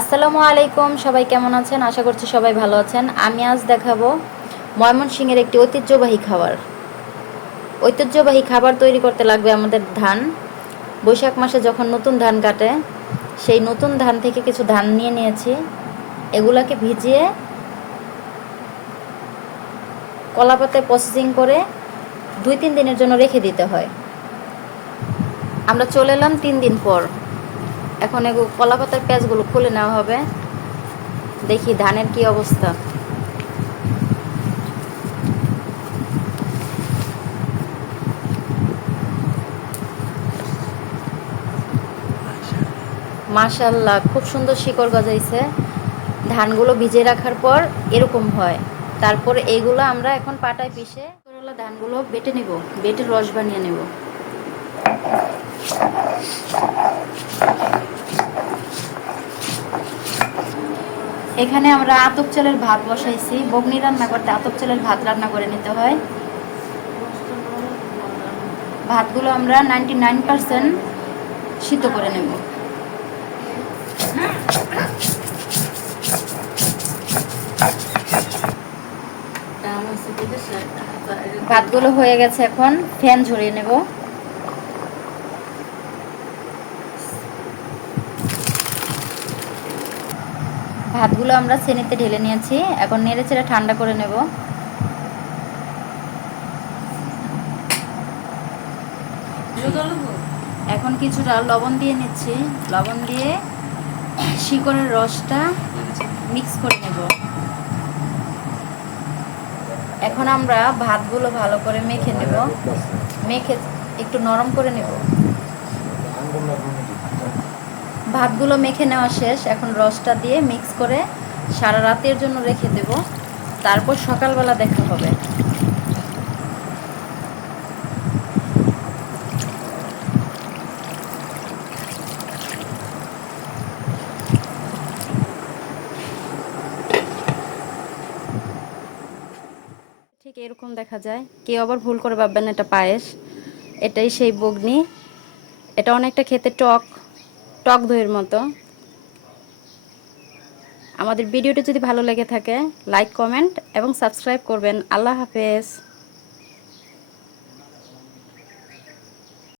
আসসালামু আলাইকুম, সবাই কেমন আছেন? আশা করছি সবাই ভালো আছেন। আমি আজ দেখাবো ময়মনসিংহের একটি ঐতিহ্যবাহী খাবার তৈরি করতে লাগবে আমাদের ধান। বৈশাখ মাসে যখন নতুন ধান কাটে, সেই নতুন ধান থেকে কিছু ধান নিয়ে নিয়েছি। এগুলাকে ভিজিয়ে কলাপাতায় প্রসেসিং করে 2-3 দিনের জন্য রেখে দিতে হয়। আমরা চলে এলাম 3 দিন পর। এখন এগুলো কলাপাতার প্যাঁচগুলো খুলে নেওয়া হবে। দেখি ধানের কি অবস্থা। মাশাআল্লাহ, খুব সুন্দর শিকড় গজাইছে। ধানগুলো ভিজিয়ে রাখার পর এরকম হয়। তারপর এইগুলো আমরা এখন পাটায় পিষে করলা ধানগুলো বেটে নেব, বেটে রস বানিয়ে নেব। এখানে আমরা আতপ চালের ভাত বসাইছি। বগনি রান্না করতে আতপ চালের ভাত রান্না করে নিতে হয়। ভাতগুলো আমরা 99% সিদ্ধ করে নেব। ভাতগুলো হয়ে গেছে, এখন ফ্যান ঝরিয়ে নেব। ভাতগুলো আমরা ছেনিতে ঢেলে নিয়েছি, এখন নেড়ে চেড়ে ঠান্ডা করে নেব। এখন কিছুটা লবণ দিয়ে নিচ্ছি। লবণ দিয়ে শিকড়ের রসটা মিক্স করে নেব। এখন আমরা ভাতগুলো ভালো করে মেখে নেব, মেখে একটু নরম করে নেব। ভাতগুলো মেখে নেওয়া শেষ। এখন রসটা দিয়ে মিক্স করে সারা রাতের জন্য রেখে দেব। তারপর সকালবেলা দেখা হবে। ঠিক এরকম দেখা যায়। কেউ আবার ভুল করে ভাববেন এটা পায়েস। এটাই সেই বগ্নি। এটা অনেকটা খেতে টক টক দইয়ের মতো। আমাদের ভিডিওটি যদি ভালো লেগে থাকে, লাইক, কমেন্ট এবং সাবস্ক্রাইব করবেন। আল্লাহ হাফেজ।